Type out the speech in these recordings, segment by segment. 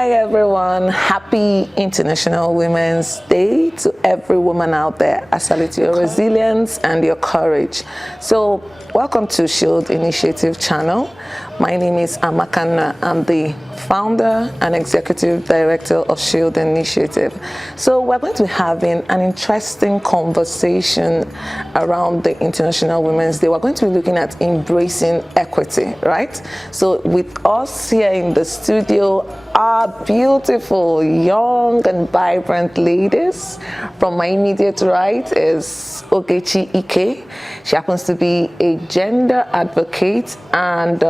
Hi everyone, happy International Women's Day to every woman out there. I salute your resilience and your courage. So welcome to SHE-ILD Initiative channel. My name is Amakana. I'm the founder and executive director of SHE-ILD Initiative. So we're going to be having an interesting conversation around the International Women's Day. We're going to be looking at embracing equity, right? So with us here in the studio are beautiful, young and vibrant ladies. From my immediate right is Ogechi Ike. She happens to be a gender advocate and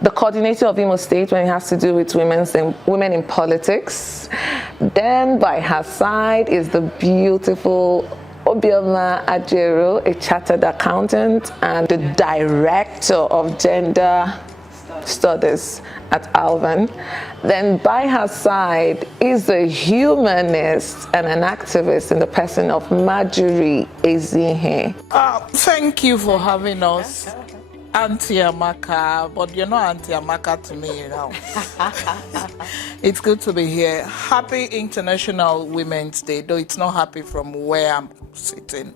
the coordinator of Imo State when it has to do with women in politics. Then by her side is the beautiful Obioma Ajero, a chartered accountant and the director of gender studies at Alvan. Then by her side is a humanist and an activist in the person of Marjorie Ezihe. Thank you for having us, Auntie Amaka, but you're not Auntie Amaka to me, you know. It's good to be here. Happy International Women's Day, though it's not happy from where I'm sitting,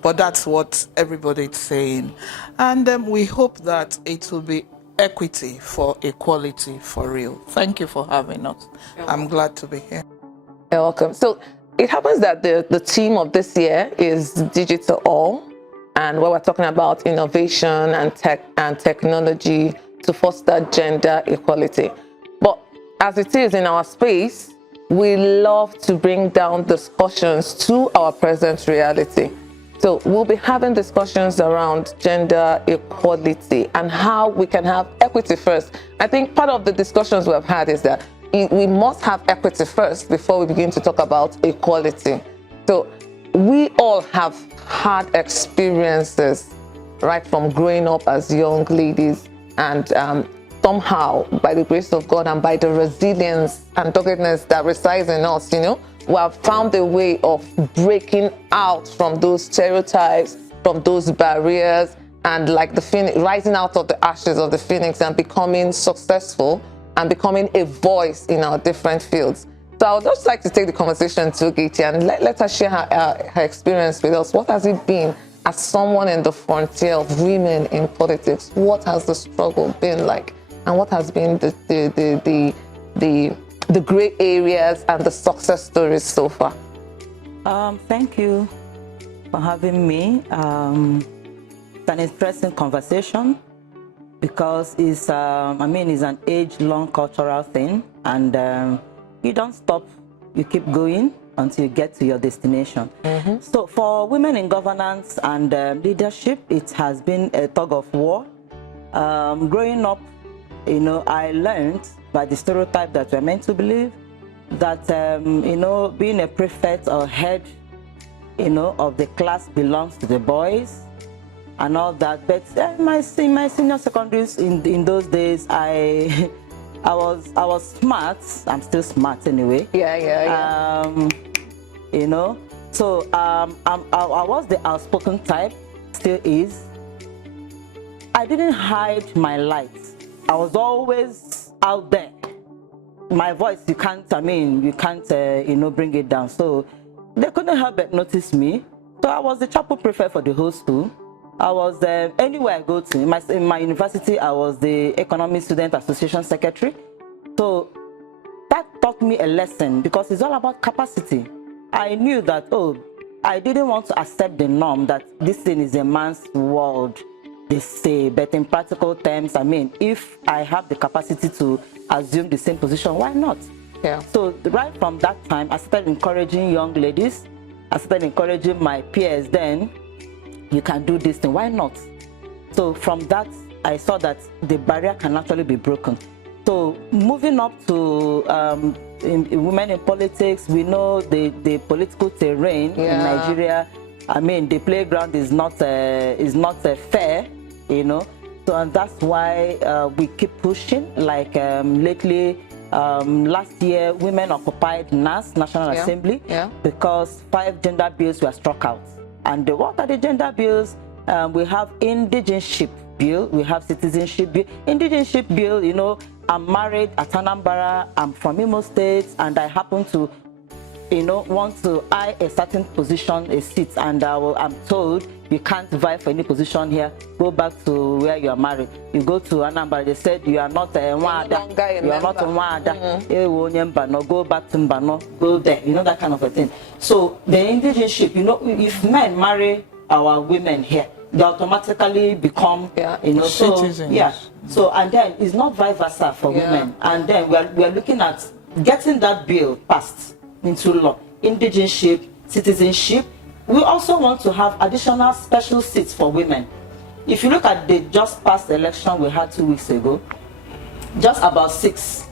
but that's what everybody's saying. And we hope that it will be equity for equality for real. Thank you for having us. I'm glad to be here. You're welcome. So it happens that the theme of this year is Digital All, and where we're talking about innovation and technology to foster gender equality. But as it is in our space, we love to bring down discussions to our present reality. So we'll be having discussions around gender equality and how we can have equity first. I think part of the discussions we have had is that we must have equity first before we begin to talk about equality. So we all have had experiences right from growing up as young ladies, and somehow by the grace of God and by the resilience and doggedness that resides in us, you know, we have found a way of breaking out from those stereotypes, from those barriers, and like the phoenix, rising out of the ashes of the phoenix and becoming successful and becoming a voice in our different fields. So I would just like to take the conversation to Ogechi and let her share her experience with us. What has it been as someone in the frontier of women in politics? What has the struggle been like? And what has been the gray areas and the success stories so far? Thank you for having me. It's an interesting conversation because it's an age-long cultural thing, and you don't stop, you keep going until you get to your destination. So for women in governance and leadership, it has been a tug of war. Growing up, you know, I learned by the stereotype that we're meant to believe that, you know, being a prefect or head, you know, of the class belongs to the boys and all that. But in my senior secondaries, in those days, I was smart. I'm still smart anyway. Yeah. You know, so I was the outspoken type, still is. I didn't hide my light. I was always out there. My voice, you can't you know, bring it down. So they couldn't help but notice me. So I was the chapel prefect for the whole school. I was anywhere I go to. In my university, I was the Economic Student Association secretary. So that taught me a lesson because it's all about capacity. I knew that, I didn't want to accept the norm that this thing is a man's world, they say, but in practical terms, if I have the capacity to assume the same position, why not? Yeah. So right from that time, I started encouraging young ladies. I started encouraging my peers then, you can do this thing, why not? So from that, I saw that the barrier can actually be broken. So moving up to in women in politics, we know the political terrain in Nigeria. The playground is not fair, you know. So and that's why we keep pushing. Like lately, last year, women occupied National Assembly because 5 gender bills were struck out. And what are the gender bills? We have indigenship bill, we have citizenship bill. Indigenship bill, you know, I'm married at Anambra, I'm from Imo State, and I happen to, want to eye a certain position, a seat, and I'm told you can't vie for any position here. Go back to where you are married. You go to Anambra, they said you are not a Nwada. You are not a Nwada. No, go back to Mbano. Go there. That kind of a thing. So the indigenship, if men marry our women here, they automatically become, citizens. So and then it's not vice versa for women. And then we are looking at getting that bill passed into law. Indigenship, citizenship. We also want to have additional special seats for women. If you look at the just past election we had 2 weeks ago, just about 6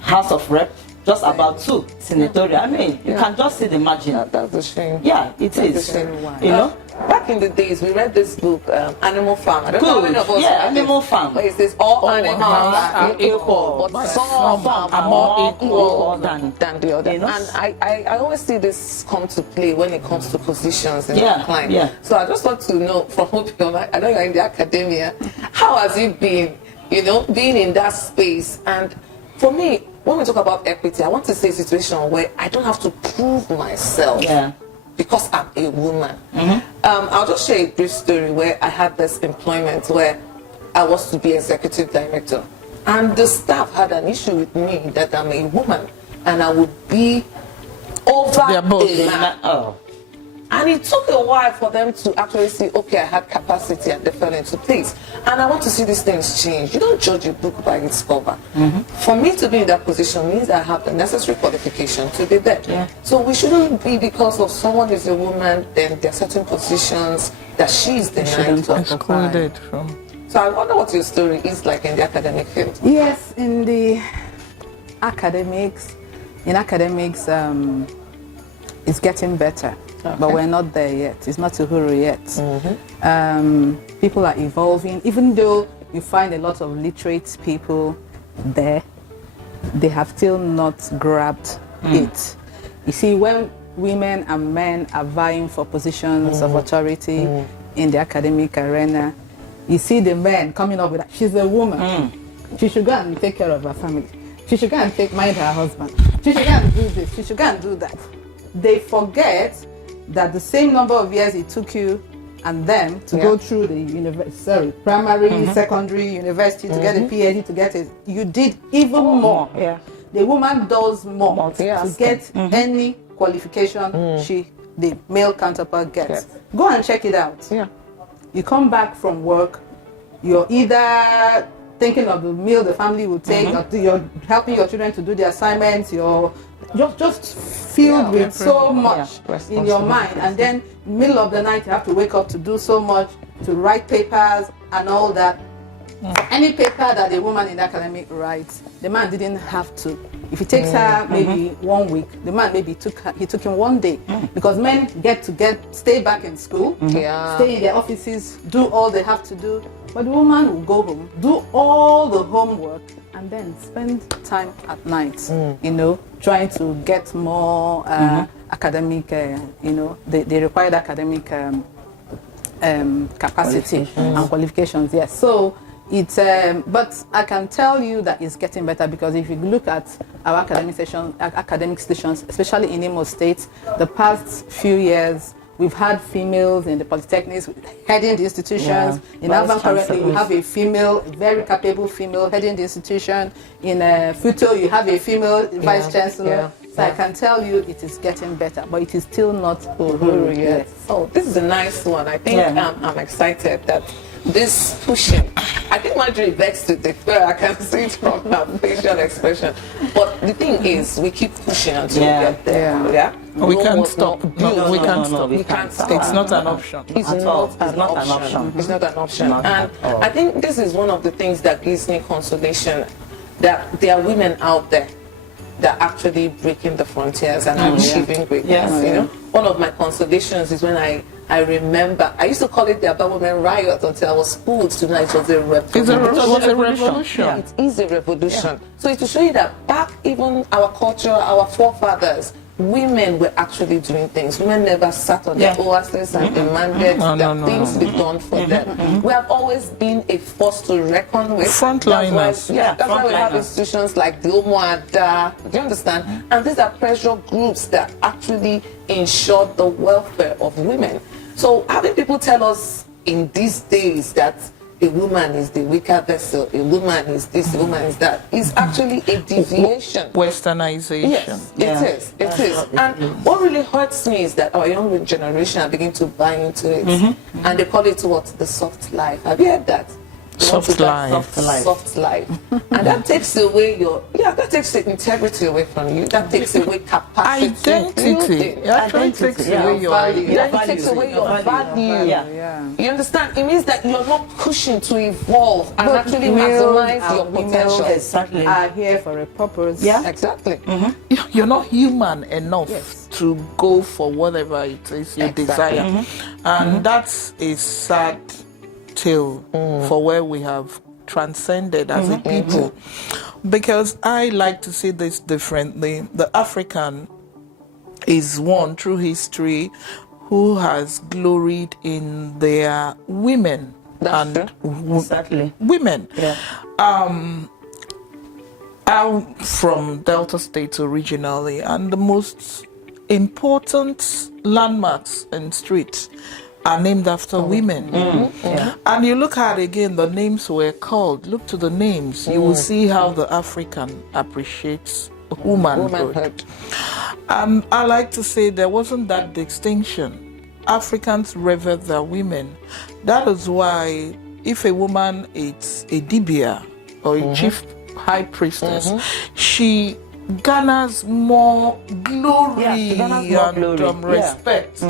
House of Rep, just about 2 senatorial. I mean, you can just see the margin. That's a shame. Yeah, it is. Back in the days, we read this book, Animal Farm. I don't know how many of us Animal Farm. It says all animals are equal, but some are more equal than the other. And I always see this come to play when it comes to positions in the climb. So I just want to know from Opium, I know you're in the academia, how has it been, being in that space? And for me, when we talk about equity, I want to say a situation where I don't have to prove myself. Because I'm a woman. I'll just share a brief story where I had this employment where I was to be executive director. And the staff had an issue with me that I'm a woman and I would be over a man. And it took a while for them to actually see, okay, I had capacity and they fell into place. And I want to see these things change. You don't judge a book by its cover. For me to be in that position means I have the necessary qualification to be there. So we shouldn't be because of someone is a woman, then there are certain positions that she is denied to excluded from. So I wonder what your story is like in the academic field. Yes, in the academics, it's getting better. But we're not there yet. It's not Uhuru yet. People are evolving. Even though you find a lot of literate people there, they have still not grabbed it. You see, when women and men are vying for positions of authority in the academic arena, you see the men coming up with that. She's a woman. She should go and take care of her family. She should go and mind her husband. She should go and do this. She should go and do that. They forget that the same number of years it took you and them to go through the primary, secondary, university to get a PhD, to get it, you did even more. The woman does more to get any qualification the male counterpart gets. Go and check it out. You come back from work, you're either thinking of the meal the family will take, or you're helping your children to do the assignments, you're just filled with so much in your mind, and then middle of the night you have to wake up to do so much, to write papers and all that. Any paper that a woman in the academic writes, the man didn't have to. If it takes her maybe 1 week, the man maybe took him 1 day, because men get to stay back in school, stay in their offices, do all they have to do. But the woman will go home, do all the homework, and then spend time at night, trying to get more academic, the required academic capacity and qualifications. Yes, so it's. But I can tell you that it's getting better, because if you look at our academic stations, especially in Imo State, the past few years, we've had females in the polytechnics heading the institutions. In Alvan currently, you have a very capable female heading the institution. In Futo, you have a female vice chancellor. So I can tell you it is getting better, but it is still not Uhuru yet. Oh, this is a nice one. I think I'm excited that this pushing. I think Marjorie begs to defer. I can see it from her facial expression. But the thing is, we keep pushing until we get there. We can't stop. No, we can't stop. We can't stop. It's not an option. It's not an option. It's not an option. And I think this is one of the things that gives me consolation, that there are women out there that are actually breaking the frontiers and achieving greatness. One of my consolations is when I remember, I used to call it the Aba Women Riot until I was schooled to know it was a revolution. It was a revolution. It is a revolution. So it's to show you that back, even our culture, our forefathers women were actually doing things. Women never sat on their oasis and demanded that things be done for them. We have always been a force to reckon with. Frontliners. That's why we have institutions like the OMOADA. Do you understand? And these are pressure groups that actually ensure the welfare of women. So having people tell us in these days that a woman is the weaker vessel, a woman is this, a woman is that, is actually a deviation. Westernization. Yes, it is. And what really hurts me is that our young generation are beginning to buy into it. And they call it what? The soft life. Have you heard that? Soft life. Soft life. And that takes away that takes the integrity away from you. That takes away capacity. Identity. It actually takes away your value. It takes away your value. You understand? It means that you're not pushing to evolve and actually maximize your potential. Exactly. Are here for a purpose. Yeah, exactly. You're not human enough to go for whatever it is you desire. And that's a sad tale for where we have transcended as a people. Because I like to see this differently. The African is one through history who has gloried in their women. That's Exactly. Women. Yeah. I'm from Delta State originally, and the most important landmarks and streets are named after women. And you look at again, the names were called. Look to the names, you will see how the African appreciates womanhood. I like to say there wasn't that distinction. Africans revere their women. That is why if a woman is a dibia or a chief high priestess, she garners more glory and respect,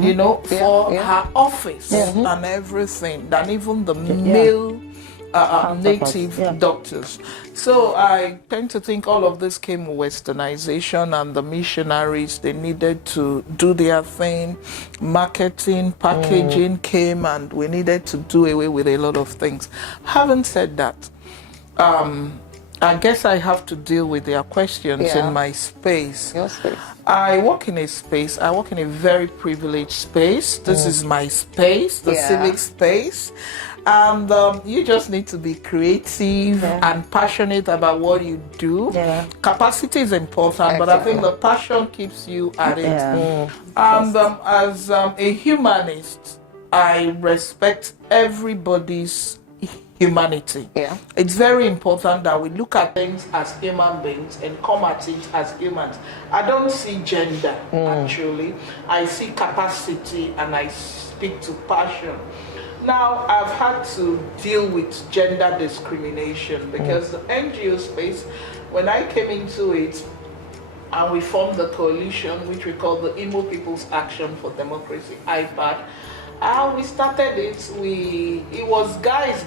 you know, for her office and everything than even the male native doctors. So I tend to think all of this came with westernization, and the missionaries, they needed to do their thing. Marketing, packaging came, and we needed to do away with a lot of things. Having said that, I guess I have to deal with their questions in my space. Your space. I work in a space, I work in a very privileged space. This is my space, the civic space. And you just need to be creative and passionate about what you do. Capacity is important, but I think the passion keeps you at it. And as a humanist, I respect everybody's humanity. It's very important that we look at things as human beings and come at it as humans. I don't see gender, actually. I see capacity, and I speak to passion. Now, I've had to deal with gender discrimination because the NGO space, when I came into it, and we formed the coalition, which we call the Imo People's Action for Democracy, IPAD. We started it, it was guys.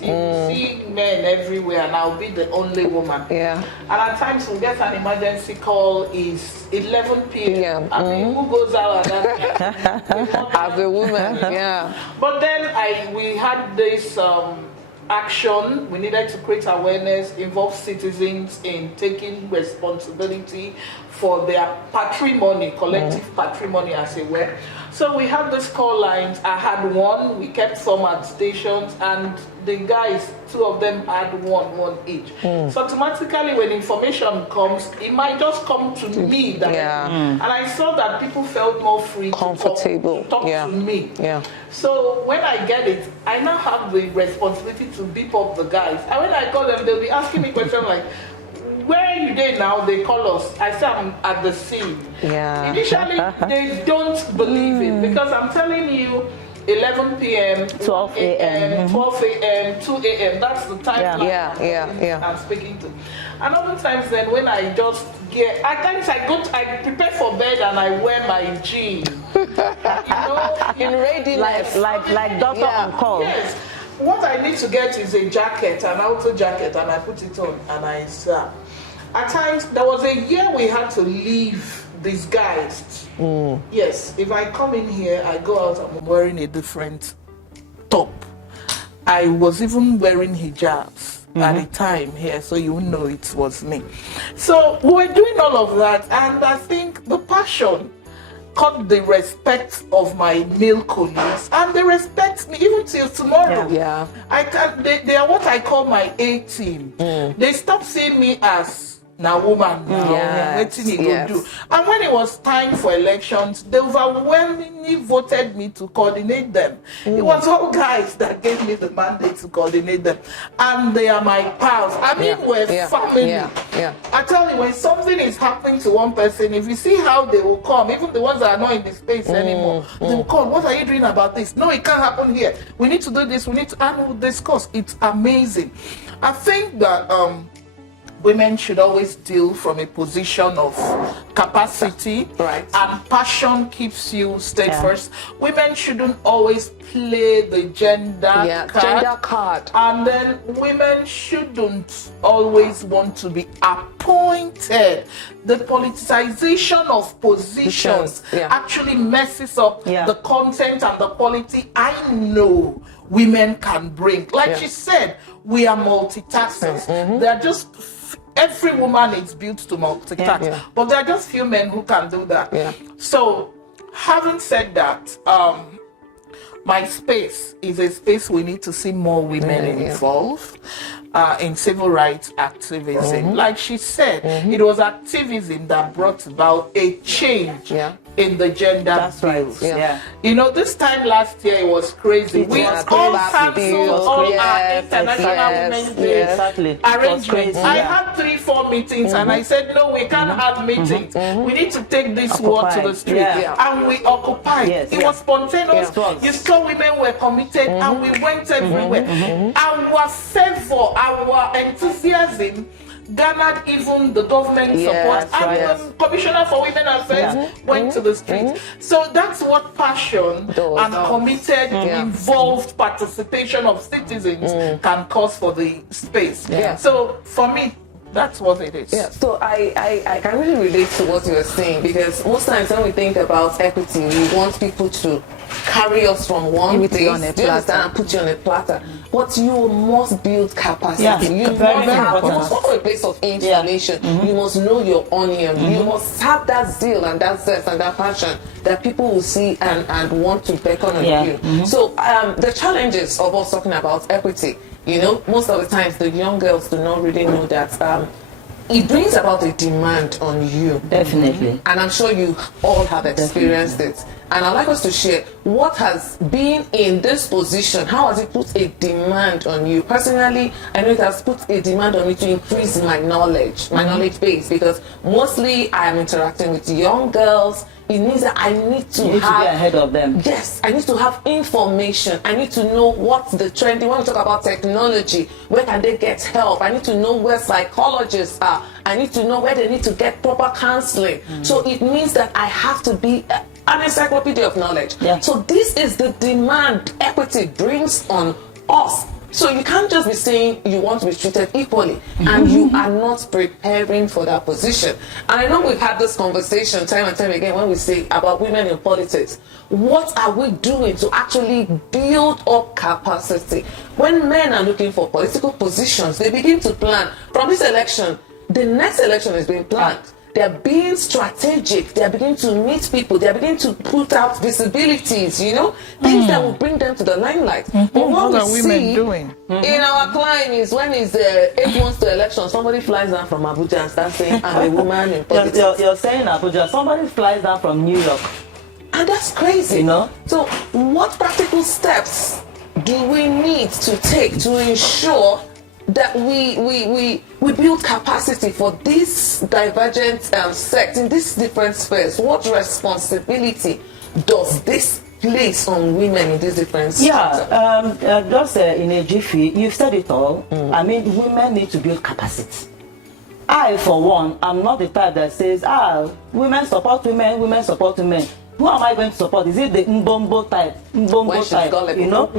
You see men everywhere, and I'll be the only woman. And at times we'll get an emergency call, is 11 p.m. I mean, who goes out at that time? As a woman, But then we had this action. We needed to create awareness, involve citizens in taking responsibility for their patrimony, collective patrimony, as it were. So we had these call lines. I had one, we kept some at stations, and the guys, two of them had one each. So automatically when information comes, it might just come to me directly. And I saw that people felt more free to talk to me. So when I get it, I now have the responsibility to beep up the guys. And when I call them, they'll be asking me questions like, where are you there now? They call us. I say I'm at the scene. Initially, they don't believe it because I'm telling you, 11 p.m., 12 a.m., 12 a.m., 2 a.m. That's the time I'm speaking to. And other times then when I just get, at times I prepare for bed and I wear my jeans. You know, in readiness. Like doctor on call. Yes. What I need to get is a jacket, an outer jacket, and I put it on and I slap. At times, there was a year we had to leave disguised. Yes, if I come in here, I go out, I'm wearing a different top. I was even wearing hijabs at the time here, so you know it was me. So we were doing all of that, and I think the passion caught the respect of my male colleagues, and they respect me even till tomorrow. Yeah. They are what I call my A team. They stop seeing me as now woman now, Yes, waiting go do. And when it was time for elections, they overwhelmingly voted me to coordinate them. It was all guys that gave me the mandate to coordinate them, and they are my pals. I mean, we're family. I tell you, when something is happening to one person, if you see how they will come, even the ones that are not in the space anymore, they will call, what are you doing about this? No, it can't happen here. We need to do this, we need to, and we'll discuss. It's amazing. I think that women should always deal from a position of capacity, and passion keeps you steadfast. Women shouldn't always play the gender card, and then women shouldn't always want to be appointed. The politicization of positions actually messes up the content and the quality I know women can bring. Like she said, we are multitaskers. They're just every woman is built to multitask, but there are just few men who can do that. So, having said that, my space is a space we need to see more women involved in civil rights activism. Like she said, it was activism that brought about a change in the gender bills. You know, this time last year it was crazy. We all canceled all our International Women's Day arrangements. I had 3-4 meetings and I said, no, we can't have meetings. We need to take this war to the street. And we occupied. It was spontaneous. You saw women were committed and we went everywhere. Our fervor, our enthusiasm garnered even the government support, and the Commissioner for Women Affairs went to the streets. So that's what passion and committed, involved participation of citizens can cause for the space. So for me, that's what it is. So I can really relate to what you were saying, because most times when we think about equity, we want people to carry us from one place, and put you on a platter. But you must build capacity. You must go to a place of information. You must know your onion. You must have that zeal and that zest and that passion that people will see and want to beckon on you. So the challenges of us talking about equity, you know, most of the times the young girls do not really know that it brings about a demand on you. Definitely. And I'm sure you all have experienced it. And I'd like us to share what has been in this position. How has it put a demand on you? Personally, I know it has put a demand on me to increase my knowledge base, because mostly I am interacting with young girls. It means that I need to be ahead of them. Yes, I need to have information. I need to know what's the trend. When we talk about technology, where can they get help? I need to know where psychologists are. I need to know where they need to get proper counseling. So it means that I have to be an encyclopedia of knowledge. So this is the demand equity brings on us. So you can't just be saying you want to be treated equally and you are not preparing for that position. And I know we've had this conversation time and time again when we say about women in politics. What are we doing to actually build up capacity? When men are looking for political positions, they begin to plan. From this election, the next election is being planned. They're being strategic. They're beginning to meet people. They're beginning to put out visibilities, you know, things that will bring them to the limelight. But what we see doing in our climb is when it's 8 months to election, somebody flies down from Abuja and starts saying, I'm a woman in politics. You're saying Abuja, somebody flies down from New York. And that's crazy. You know? So what practical steps do we need to take to ensure that we build capacity for this divergent sect in these different spheres? What responsibility does this place on women in these different sectors? Just in a jiffy, you've said it all. I mean, women need to build capacity. I, for one, am not the type that says, women support women, women support women. Who am I going to support? Is it the Mbombo type? Mbombo type, you know?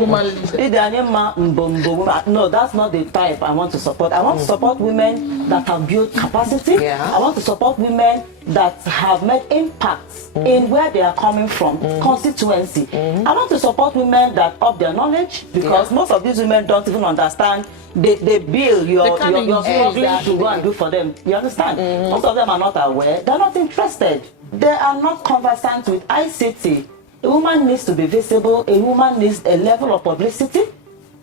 No, that's not the type I want to support. I want to support women that have built capacity. I want to support women that have made impacts in where they are coming from, constituency. I want to support women that up their knowledge, because most of these women don't even understand the bill you're struggling to go and do for them. You understand? Most of them are not aware. They're not interested. they are not conversant with ICT. A woman needs to be visible. A woman needs a level of publicity.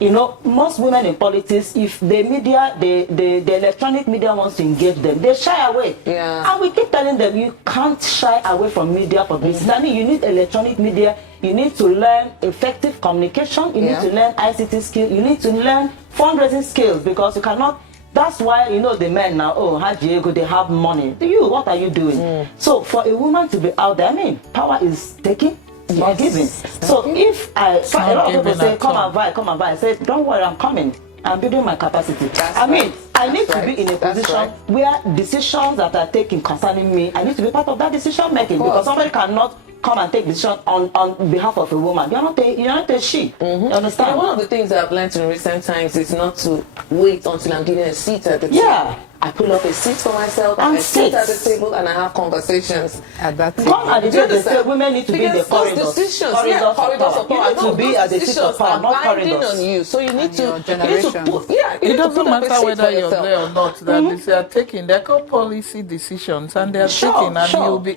You know, most women in politics, if the media, the electronic media wants to engage them, they shy away. Yeah. And we keep telling them, you can't shy away from media publicity. I mean, you need electronic media. You need to learn effective communication. You need to learn ICT skills. You need to learn fundraising skills, because you cannot. That's why, you know, the men now, oh, how Diego, they have money. You, what are you doing? So for a woman to be out there, I mean, power is taking. Not giving. So if a lot of people say, come and buy, I say, don't worry, I'm coming. I'm building my capacity. I mean, I need to be in a position where decisions that are taken concerning me, I need to be part of that decision making, because somebody cannot come and take decision on behalf of a woman. You're not a she. You understand? And one of the things I've learned in recent times is not to wait until I'm given a seat at the table. Yeah. I pull up a seat for myself, And I sit at the sit. table, and I have conversations. At that table. Come at the table, they say women need to be in the Because those corridors. decisions, Corridors of power. You need to be at the seat of power, not corridors. on you. So you need And your to generation. put, you It need to doesn't put up a matter seat whether for you're yourself. there or not, that they are taking, they're called policy decisions, and they're taking, and you'll be,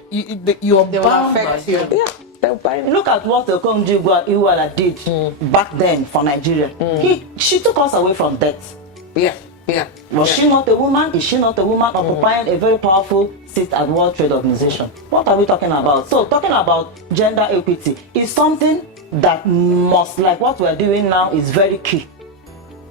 you're They will bound by affect you. them. Yeah, they'll buy it. Look at what Okonjo Iweala did back then for Nigeria. She took us away from death. Yeah, yeah. Was she not a woman? Is she not a woman occupying a very powerful seat at World Trade Organization? What are we talking about? So talking about gender equity is something that must, like what we're doing now, is very key.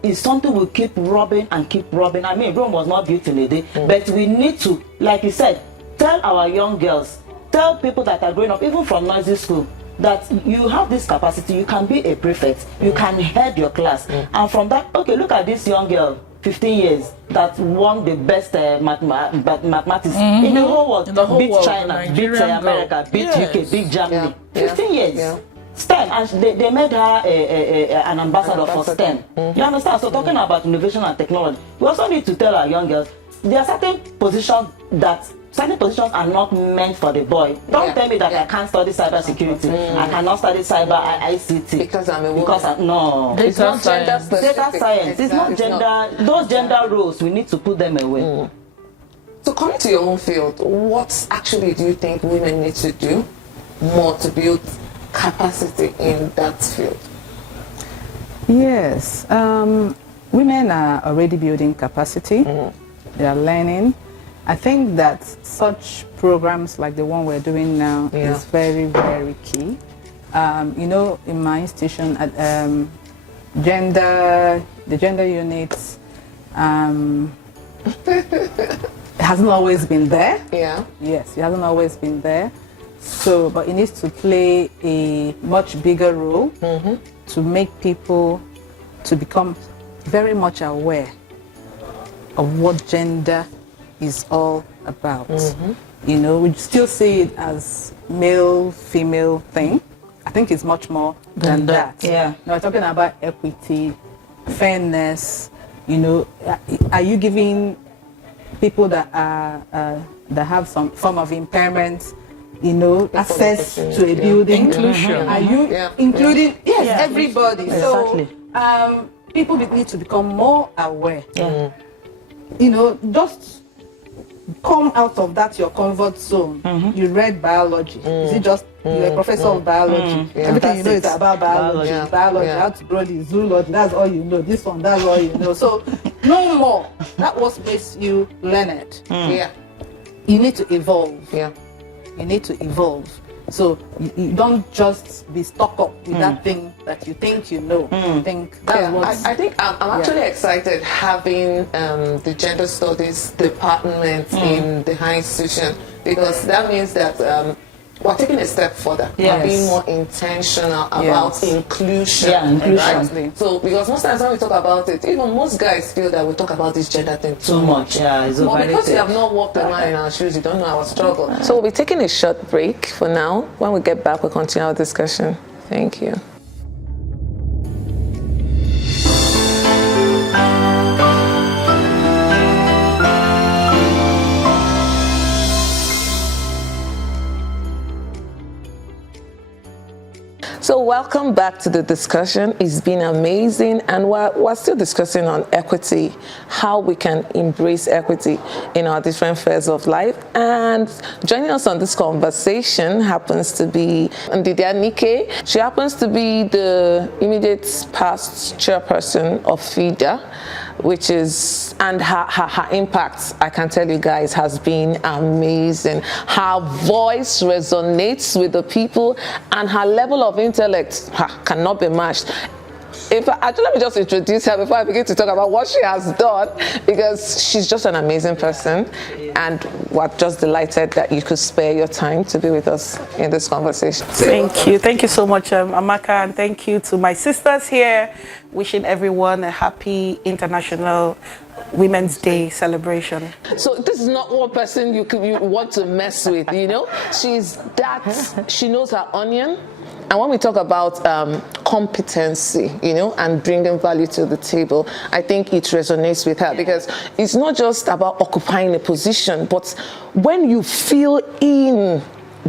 It's something we keep rubbing and keep rubbing. I mean, Rome was not built in a day, but we need to, like you said, tell our young girls, tell people that are growing up, even from nursery school, that you have this capacity, you can be a prefect, you can head your class. And from that, okay, look at this young girl, 15 years, that won the best mathematics in the whole world. In the whole beat world, China, the beat Nigerian America, girl. beat Yes. UK, beat Germany. Yeah. 15 years. Yeah. STEM, and they made her an ambassador for STEM. You understand? So talking about innovation and technology, we also need to tell our young girls, there are certain positions are not meant for the boy. Don't tell me that I can't study cybersecurity. I cannot study cyber ICT. Because I'm a woman. Because no. It's not gender specific. Data science. It's not It's gender. not. Those gender roles, we need to put them away. So coming to your own field, what actually do you think women need to do more to build capacity in that field? Yes, women are already building capacity. They are learning. I think that such programs like the one we're doing now is very, very key. You know, in my institution, the gender units hasn't always been there. Yeah. Yes, it hasn't always been there. So, but it needs to play a much bigger role to make people to become very much aware of what gender is all about. You know, we still see it as male, female thing. I think it's much more than that. Yeah. Now, we're talking about equity, fairness. You know, are you giving people that are that have some form of impairment, you know, access to a building? Inclusion. Are you including everybody? Exactly. So people need to become more aware. You know, just come out of that your comfort zone. You read biology. Is it just you're a professor of biology? Everything you know is about biology. Biology, how to grow the zoology. That's all you know. This one, that's all you know. So no more. That what makes you learned. Yeah. You need to evolve. Yeah. You need to evolve. So you don't just be stuck up with that thing that you think you know. Think that's what. I think I'm actually excited having the gender studies department in the high institution, because that means that we're taking a step further. Yes. We're being more intentional about inclusion. Yeah, inclusion. Right? So because most times when we talk about it, even most guys feel that we talk about this gender thing Too much. Yeah, it's But overrated. because you have not walked around in our shoes, you don't know our struggle. So we'll be taking a short break for now. When we get back, we'll continue our discussion. Thank you. So welcome back to the discussion. It's been amazing, and we're still discussing on equity, how we can embrace equity in our different spheres of life. And joining us on this conversation happens to be Ndidia Nike. She happens to be the immediate past chairperson of FIDA, which is, and her impact, I can tell you guys, has been amazing. Her voice resonates with the people, and her level of intellect cannot be matched. Let me just introduce her before I begin to talk about what she has done, because she's just an amazing person, and we're just delighted that you could spare your time to be with us in this conversation. Thank you so much, Amaka, and thank you to my sisters here. Wishing everyone a happy International Women's Day celebration. So this is not one person you want to mess with, you know. She knows her onion. And when we talk about competency, you know, and bringing value to the table, I think it resonates with her, because it's not just about occupying a position, but when you feel in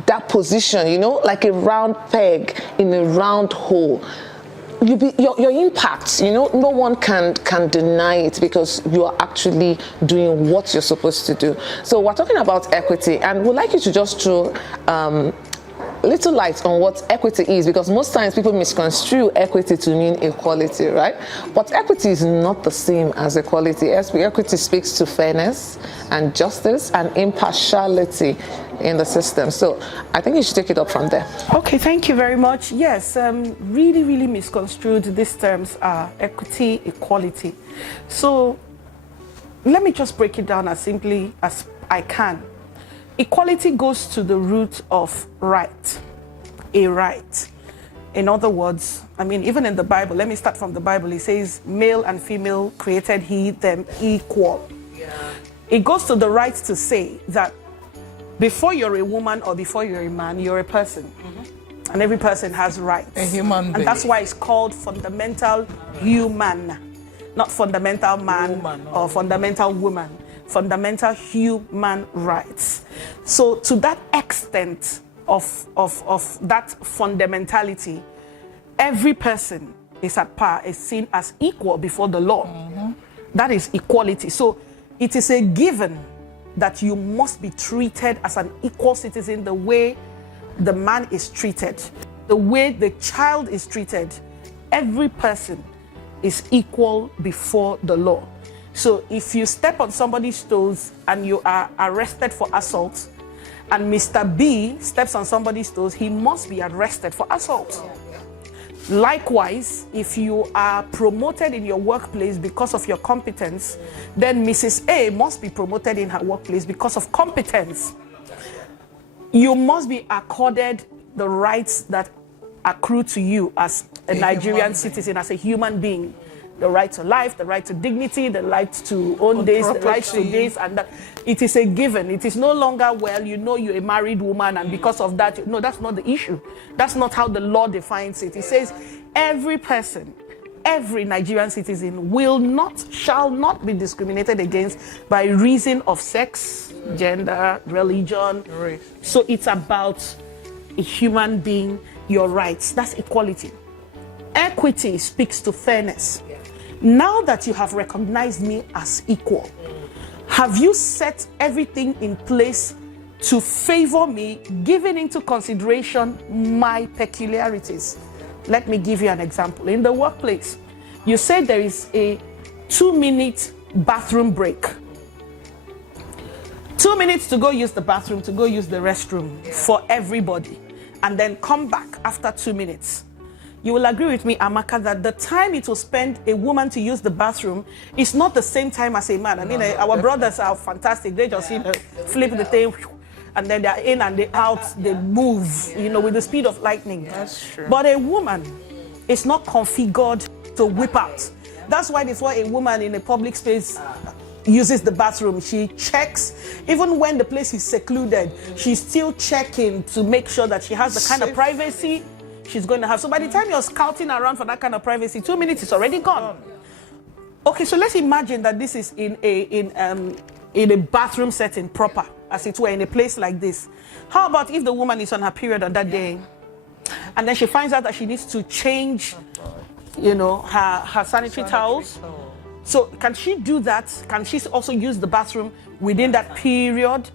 that position, you know, like a round peg in a round hole, your impact, you know, no one can deny it, because you are actually doing what you're supposed to do. So we're talking about equity, and we'd like you to just throw little light on what equity is, because most times people misconstrue equity to mean equality, right? But equity is not the same as equality. Equity speaks to fairness and justice and impartiality in the system. So I think you should take it up from there. Okay, thank you very much. Yes, really misconstrued. These terms are equity, equality. So let me just break it down as simply as I can. Equality goes to the root of right, a right. In other words, I mean, even in the Bible, let me start from the Bible. It says, male and female created he them equal. Yeah. It goes to the right to say that before you're a woman or before you're a man, you're a person. Mm-hmm. And every person has rights. A human being. And that's why it's called fundamental human, not fundamental man or fundamental woman. Fundamental human rights. So to that extent of that fundamentality, every person is at par, is seen as equal before the law. Mm-hmm. That is equality. So it is a given that you must be treated as an equal citizen, the way the man is treated, the way the child is treated. Every person is equal before the law. So if you step on somebody's toes and you are arrested for assault, and Mr. B steps on somebody's toes, he must be arrested for assault. Likewise, if you are promoted in your workplace because of your competence, then Mrs. A must be promoted in her workplace because of competence. You must be accorded the rights that accrue to you as a Nigerian citizen, as a human being. The right to life, the right to dignity, the right to own this, the right to this, and that. It is a given. It is no longer, well, you know, you're a married woman, and because of that, no, that's not the issue. That's not how the law defines it. It says every person, every Nigerian citizen shall not be discriminated against by reason of sex, gender, religion. Race. So it's about a human being, your rights. That's equality. Equity speaks to fairness. Now that you have recognized me as equal, have you set everything in place to favor me, giving into consideration my peculiarities? Let me give you an example. In the workplace, you said there is a 2-minute bathroom break. 2 minutes to go use the bathroom, to go use the restroom for everybody, and then come back after 2 minutes. You will agree with me, Amaka, that the time it will spend a woman to use the bathroom is not the same time as a man. I mean, our brothers are fantastic. They just flip the thing, and then they're in and they're out, they move, you know, with the speed of lightning. That's true. But a woman is not configured to whip out. That's why before a woman in a public space uses the bathroom, she checks, even when the place is secluded, she's still checking to make sure that she has the kind of privacy she's going to have. So by the time you're scouting around for that kind of privacy, 2 minutes is already gone. Okay, so let's imagine that this is in a bathroom setting proper, as it were, in a place like this. How about if the woman is on her period on that day? and then she finds out that she needs to change, you know, her sanitary towels. So can she do that? Can she also use the bathroom within that period?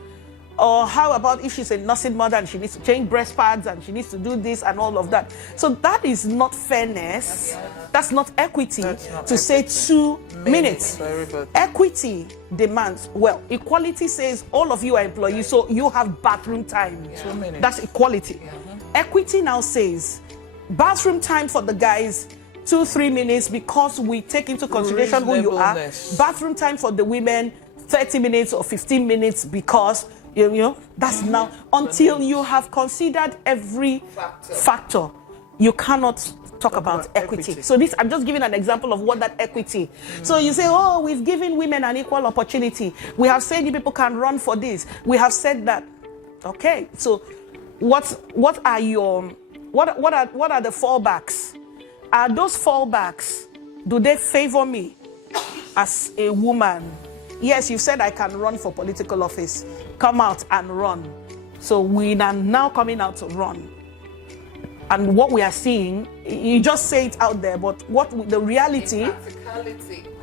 Or how about if she's a nursing mother and she needs to change breast pads and she needs to do this and all of that? So that is not fairness. That's not equity to say 2 minutes. Equity demands, well, equality says all of you are employees, so you have bathroom time. 2 minutes. That's equality. Equity now says bathroom time for the guys, 2-3 minutes, because we take into consideration who you are. Bathroom time for the women, 30 minutes or 15 minutes, because you know, that's now, until you have considered every factor, you cannot talk about equity. So this, I'm just giving an example of what that equity. So you say, oh, we've given women an equal opportunity. We have said you people can run for this. We have said that. Okay, so what are the fallbacks? Are those fallbacks, do they favor me as a woman? Yes, you said I can run for political office. Come out and run. So we are now coming out to run. And what we are seeing, you just say it out there, but what the reality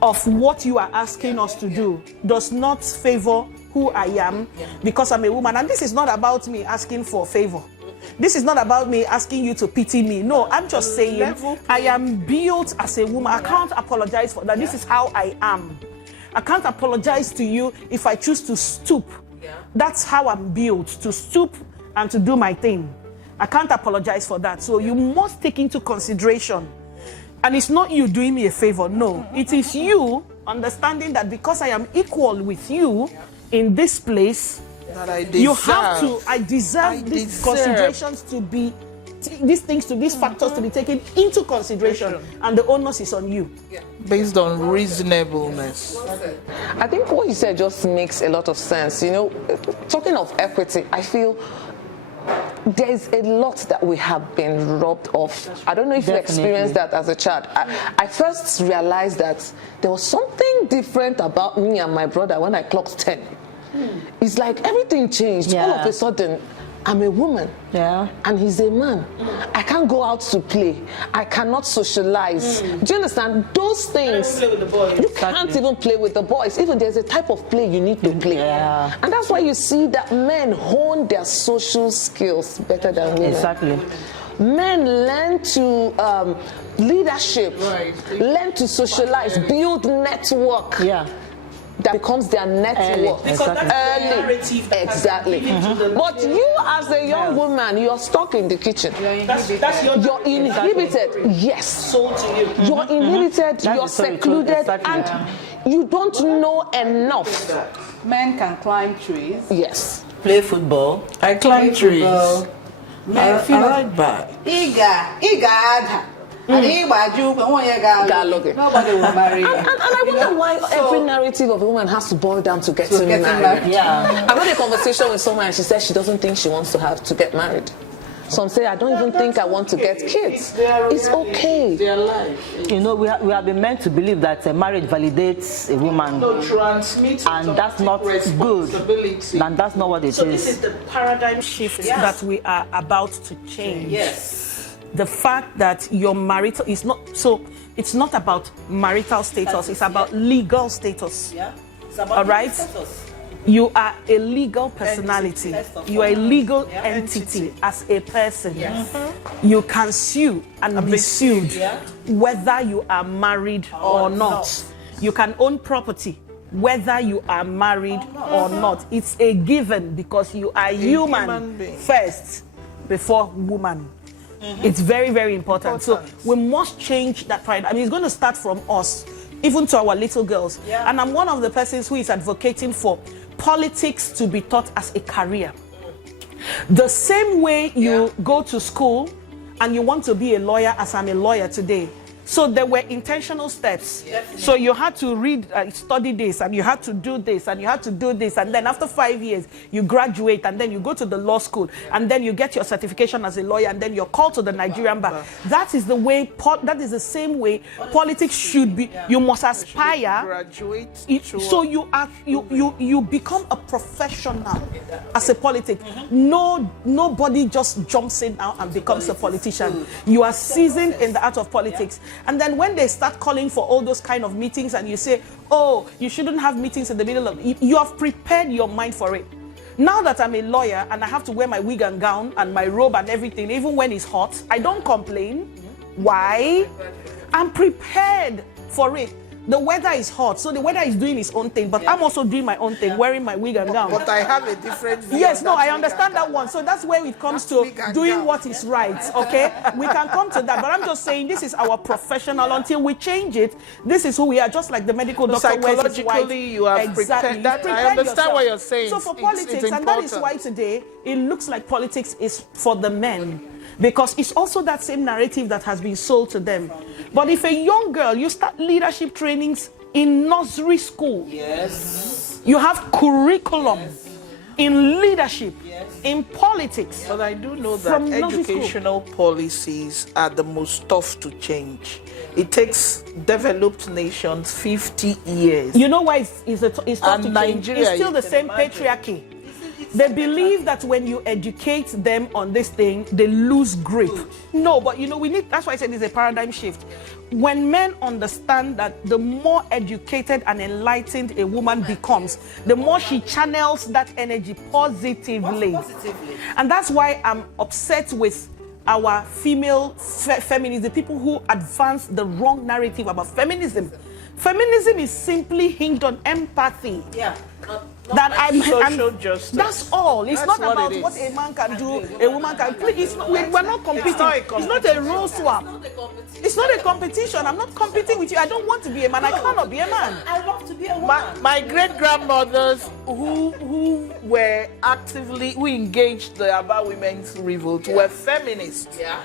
of what you are asking us to do does not favor who I am because I'm a woman. And this is not about me asking for favor. This is not about me asking you to pity me. No, I'm just saying I am built as a woman. I can't apologize for that. This is how I am. I can't apologize to you if I choose to stoop. That's how I'm built, to stoop and to do my thing. I can't apologize for that. So you must take into consideration. And it's not you doing me a favor. No, it is you understanding that because I am equal with you in this place, that I deserve. You have to, I deserve these considerations to be, these things, to these factors to be taken into consideration, and the onus is on you. Based on reasonableness. I think what you said just makes a lot of sense. You know, talking of equity, I feel there's a lot that we have been robbed off. I don't know if you experienced that as a child. I first realized that there was something different about me and my brother when I clocked 10. It's like everything changed. All of a sudden, I'm a woman, and he's a man. I can't go out to play. I cannot socialize. Do you understand? Those things, you can't even play with the boys. Even there's a type of play you need to play. And that's why you see that men hone their social skills better than women. Exactly. Men learn to leadership, learn to socialize, build network. That becomes their network early. Exactly. But you as a young woman, you're stuck in the kitchen. You're inhibited. Yes. You're inhibited, you're secluded, and you don't know enough. Men can climb trees. Yes. Play football. I climb trees. Men I like that. Nobody will marry. And I wonder why every narrative of a woman has to boil down to getting married. I had a conversation with someone and she said she doesn't think she wants to get married. Some say, I don't even think I want to get kids. It's okay. Their life. You know, we have been meant to believe that marriage validates a woman. And that's not good. And that's not what it is. So this is the paradigm shift that we are about to change. The fact that your marital is not, so it's not about marital status, it's about legal status. All right? You are a legal personality. You are a legal entity as a person. You can sue and be sued whether you are married or not. You can own property whether you are married or not. It's a given because you are human first before woman. It's very, very important. So we must change that pride. I mean, it's going to start from us, even to our little girls. And I'm one of the persons who is advocating for politics to be taught as a career. The same way you go to school and you want to be a lawyer, as I'm a lawyer today, So there were intentional steps. So you had to read, study this, and you had to do this, and you had to do this, and then after 5 years, you graduate, and then you go to the law school, and then you get your certification as a lawyer, and then you're called to the Nigerian bar. That is the way. That is the same way politics should be. You must aspire. Graduate. So you become a professional as a politic. Nobody just jumps in now and becomes a politician. You are seasoned in the art of politics. And then when they start calling for all those kind of meetings and you say, oh, you shouldn't have meetings in the middle of, you have prepared your mind for it. Now that I'm a lawyer and I have to wear my wig and gown and my robe and everything, even when it's hot, I don't complain. Why? I'm prepared for it. The weather is hot, so the weather is doing its own thing, but I'm also doing my own thing, wearing my wig and gown. But I have a different view. Yes, no, I understand that one. So that's where it comes to doing what is right, okay? We can come to that, but I'm just saying this is our professional. Until we change it, this is who we are, just like the medical doctor wears his white. Psychologically, you have prepared that. I understand what you're saying. So for politics, and that is why today it looks like politics is for the men. Because it's also that same narrative that has been sold to them. But if a young girl, you start leadership trainings in nursery school. Yes. You have curriculum in leadership, in politics. But I do know that educational policies are the most tough to change. It takes developed nations 50 years. You know why it's tough to change? Nigeria, it's still the same patriarchy. They believe that when you educate them on this thing, they lose grip. No, but you know, that's why I said it's a paradigm shift. When men understand that the more educated and enlightened a woman becomes, the more she channels that energy positively. And that's why I'm upset with our female feminists, the people who advance the wrong narrative about feminism. Feminism is simply hinged on empathy. Yeah. That I'm social justice. That's all. It's not about what a man can do, a woman can. Please, we're not competing. It's not a role swap. It's not a competition. I'm not competing with you. I don't want to be a man. I cannot be a man. I love to be a woman. My great-grandmothers who were actively, who engaged the Aba Women's Revolt were feminists. Yeah.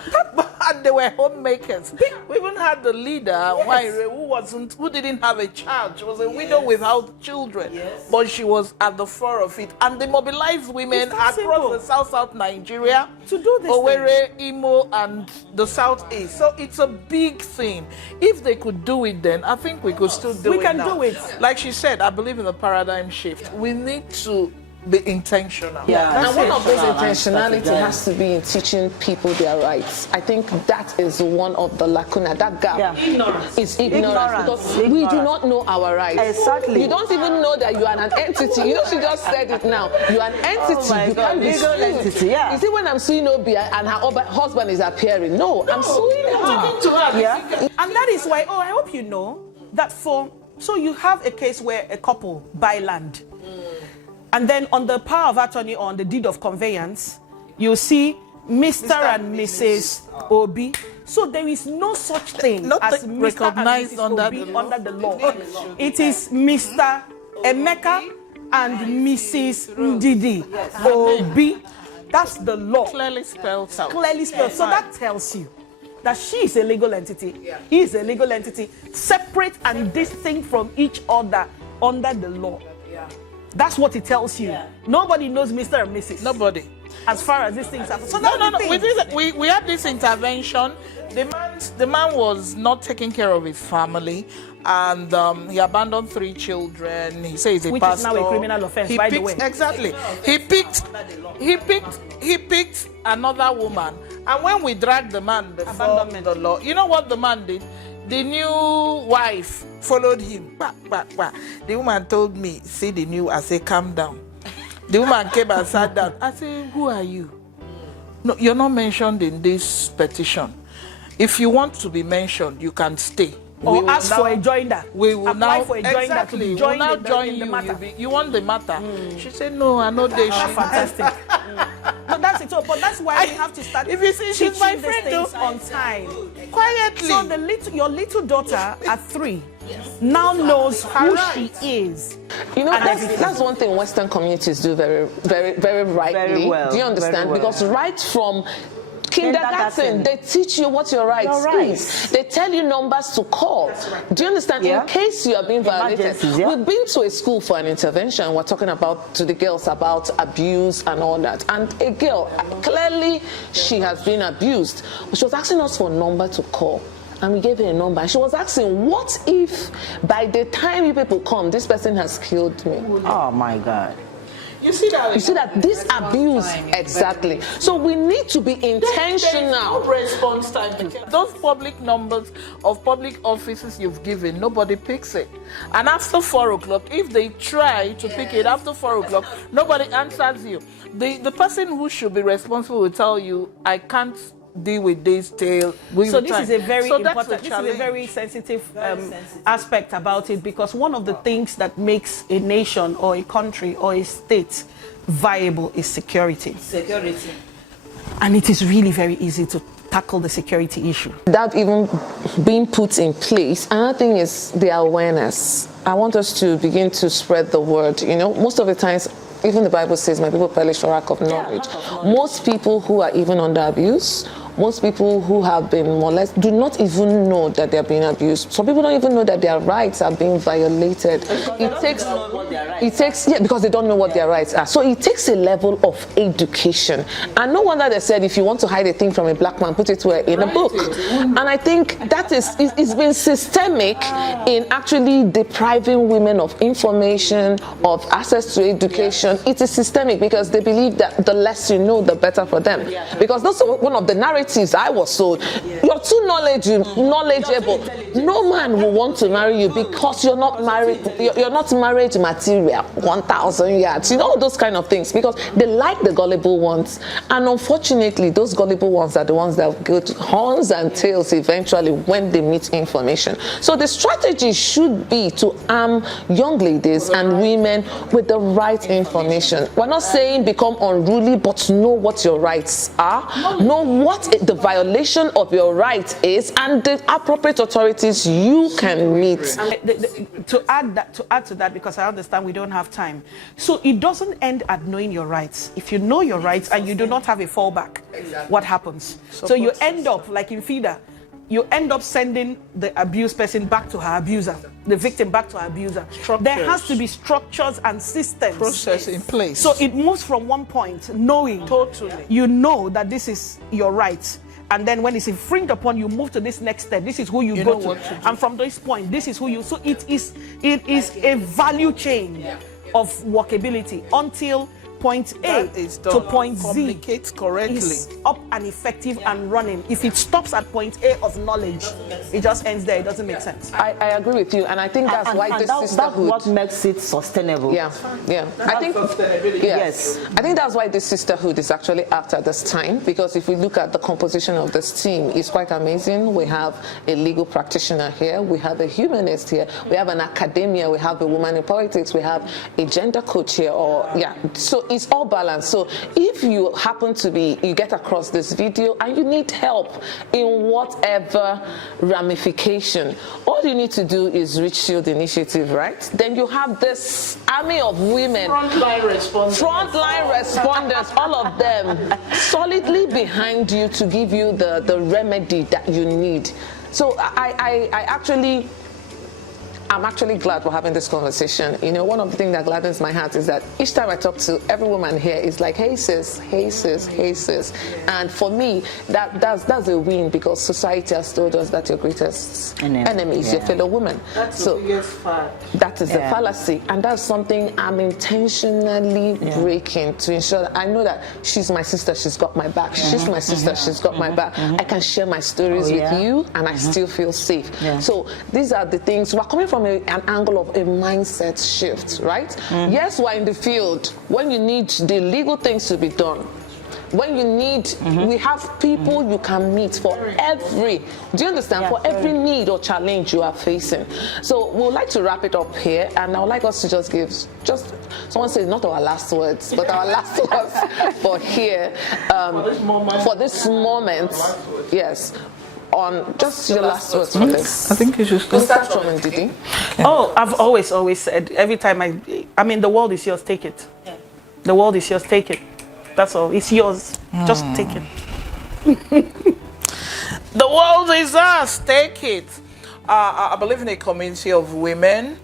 And they were homemakers. We even had the leader, who didn't have a child. She was a widow without children. Yes. But she was at the fore of it. And they mobilized women across the South Nigeria to do this Owerri, Imo, and the Southeast. So it's a big thing. If they could do it then, I think we could still do it. We can now. do it. Like she said, I believe in the paradigm shift. We need to be intentional. Yeah, and one of those intentionality has to be in teaching people their rights. I think that is one of the lacuna, that gap. Yeah. Ignorance. Because we do not know our rights. Exactly. You don't even know that you are an entity. You know, she just said it now. You are an entity. You can't be sued. Entity, yeah. You see, when I'm suing Obi and her husband is appearing, no, I'm suing her. Talking to her. Yeah. And that is why, I hope you know that so you have a case where a couple buy land. And then on the power of attorney or on the deed of conveyance, you see Mr. and Mrs. Obi. So there is no such thing as Mr. recognized and Mrs. Obi under the law. It is Mr. Emeka and Mrs. Ndidi Obi. That's the law. Clearly spelled out. Clearly spelled. So that tells you that she is a legal entity. He is a legal entity, separate and distinct from each other under the law. That's what it tells you. Yeah. Nobody knows Mr. and Mrs. Nobody. As far as these things happen. So no. We had this intervention. The man was not taking care of his family, and he abandoned 3 children. He says he's a pastor. Which is now a criminal offense, by the way. Exactly. He picked another woman, and when we dragged the man before the law, you know what the man did? The new wife followed him. The woman told me, see the new, I say, calm down. The woman came and sat down. I say, who are you? No, you're not mentioned in this petition. If you want to be mentioned, you can stay. Or ask for a joinder. We will apply now for a joinder to be joined. We'll now join the matter. You want the matter? She said, no, I know they should. Fantastic. So that's it. But that's why we have to start teaching my friend things on time. Quietly. So your little daughter at 3 now knows who she is. You know, that's one thing Western communities do very, very, very rightly. Very well, do you understand? very well. Because right from Kindergarten, they teach you what your rights is. They tell you numbers to call. Do you understand? In case you are being violated. We've been to a school for an intervention. We're talking about to the girls about abuse and all that. And a girl, clearly she has been abused. She was asking us for a number to call. And we gave her a number. And she was asking, what if by the time you people come, this person has killed me? Oh my God. You see that this abuse, exactly. So we need to be intentional. No response time. Those public numbers of public offices you've given, nobody picks it. And after 4 o'clock, if they try to pick it after 4 o'clock, nobody answers you. The person who should be responsible will tell you, I can't deal with this till so this is a very important, this is a very sensitive aspect about it, because one of the things that makes a nation or a country or a state viable is security. And it is really very easy to tackle the security issue. That even being put in place. Another thing is the awareness. I want us to begin to spread the word. You know, most of the times, even the Bible says, my people perish for lack of knowledge. Most people who are even under abuse, most people who have been molested do not even know that they're being abused. Some people don't even know that their rights are being violated. Because they don't know what their rights are. So it takes a level of education. And no wonder they said, if you want to hide a thing from a black man, put it in a book. And I think that it's been systemic in actually depriving women of information, of access to education. It is systemic because they believe that the less you know, the better for them. Because that's one of the narratives I was told. You're too knowledgeable. No man will want to marry you because you're not married. You're not marriage material. 1,000 yards. You know, all those kind of things, because they like the gullible ones. And unfortunately, those gullible ones are the ones that go to horns and tails eventually when they meet information. So the strategy should be to arm young ladies and women with the right information. We're not saying become unruly, but know what your rights are. Know what the violation of your rights is, and the appropriate authorities you can meet. To add to that, because I understand we don't have time. So it doesn't end at knowing your rights. If you know your rights and you do not have a fallback, what happens? So you end up, like in FIDA, you end up sending the abused person back to her abuser, the victim back to her abuser. There has to be structures and systems. Process in place. So it moves from one point, knowing, you know that this is your rights. And then when it's infringed upon, you move to this next step. This is who you go to. And from this point, this is who you... So it is a value chain of workability until point A to point Z correctly is up and effective and running. If it stops at point A of knowledge, it just ends there. It doesn't make sense. I agree with you, and I think that's why this sisterhood. That's what makes it sustainable. I think I think that's why this sisterhood is actually after this time, because if we look at the composition of this team, it's quite amazing. We have a legal practitioner here, we have a humanist here, we have an academia, we have a woman in politics, we have a gender coach here, so it's all balanced. So if you happen to you get across this video and you need help in whatever ramification, all you need to do is reach SHE-ILD Initiative, right? Then you have this army of women, frontline responders, all of them solidly behind you to give you the remedy that you need. So I'm actually glad we're having this conversation. You know, one of the things that gladdens my heart is that each time I talk to every woman here, it's like, hey sis, hey sis, hey sis. And for me, that's a win, because society has told us that your greatest enemy is your fellow woman. That's so that is a fallacy. And that's something I'm intentionally breaking to ensure that I know that she's my sister, she's got my back. She's my sister, she's got my back. I can share my stories with you and I still feel safe. So these are the things. We're coming from an angle of a mindset shift, right? Yes, we're in the field when you need the legal things to be done. When you need, we have people you can meet for every, do you understand? For every need or challenge you are facing. So we'd like to wrap it up here, and I would like us to just give, someone says not our last words, but our last words for here, for this moment, yes. On just your last words for this. I think you should start from Didi. Oh, I've always said, every time I mean, the world is yours, take it. The world is yours, take it. That's all. It's yours. Just take it. The world is ours. Take it. I believe in a community of women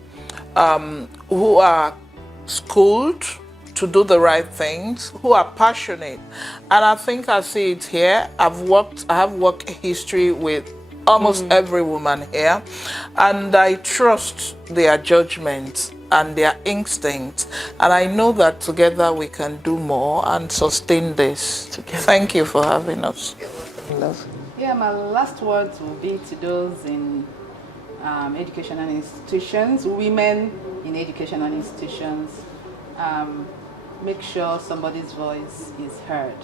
who are schooled to do the right things, who are passionate. And I think I see it here. I have work history with almost every woman here, and I trust their judgment and their instincts, and I know that together we can do more and sustain this. Thank you for having us. Yeah, my last words will be to those in educational institutions, women in educational institutions. Make sure somebody's voice is heard.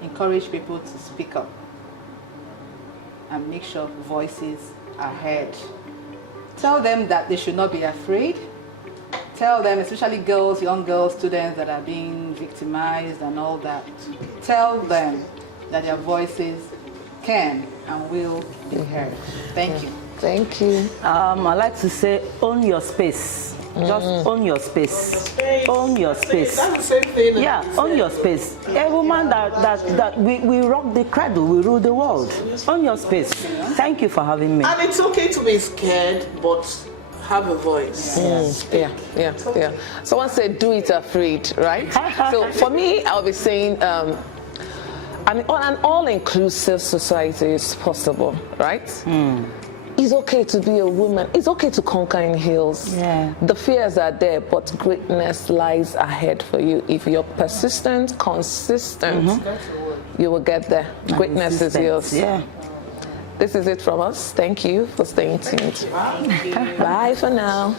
Encourage people to speak up and make sure voices are heard. Tell them that they should not be afraid. Tell them, especially girls, young girls, students that are being victimized and all that, tell them that their voices can and will be heard. Thank you. Thank you. I like to say, own your space. Just own your space. Own your space. That's the same thing. Yeah, own your space. A woman that we rock the cradle, we rule the world. Own your space. Thank you for having me. And it's okay to be scared, but have a voice. Yeah. Someone said, do it afraid, right? So for me, I'll be saying, an all-inclusive society is possible, right? It's okay to be a woman. It's okay to conquer in hills. Yeah. The fears are there, but greatness lies ahead for you. If you're persistent, consistent, you will get there. Greatness is yours. Yeah. This is it from us. Thank you for staying tuned. Bye for now.